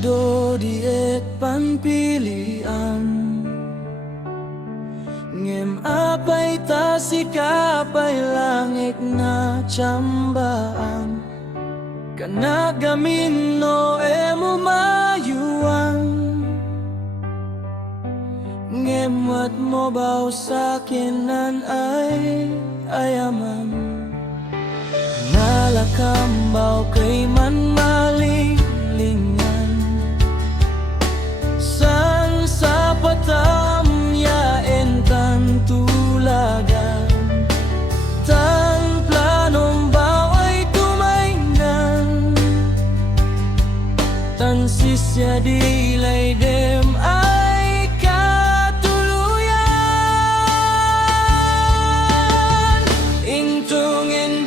ado di et panpilian. Ngem apay ta sikapay langit na tsambaang kanagamin no emo mayuan. Ngem wat mo baw sakinan ay ayaman. Nalakambaw kay man malinlingan. San sa patam yaen tan tulagan. Tan planong baw ay tumainan. Tan sisya dilay dem ay katuluyan. Intungin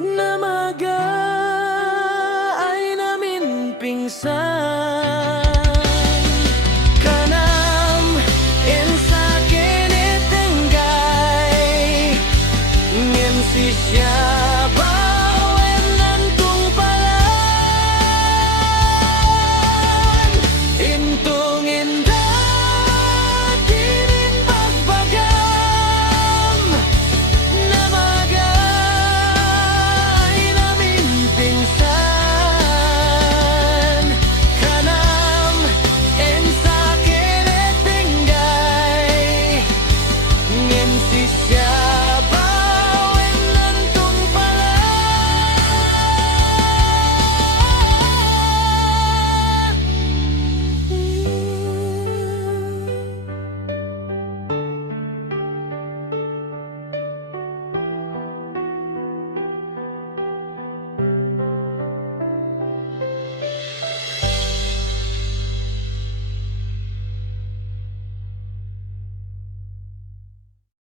namaga ay namin pingsan.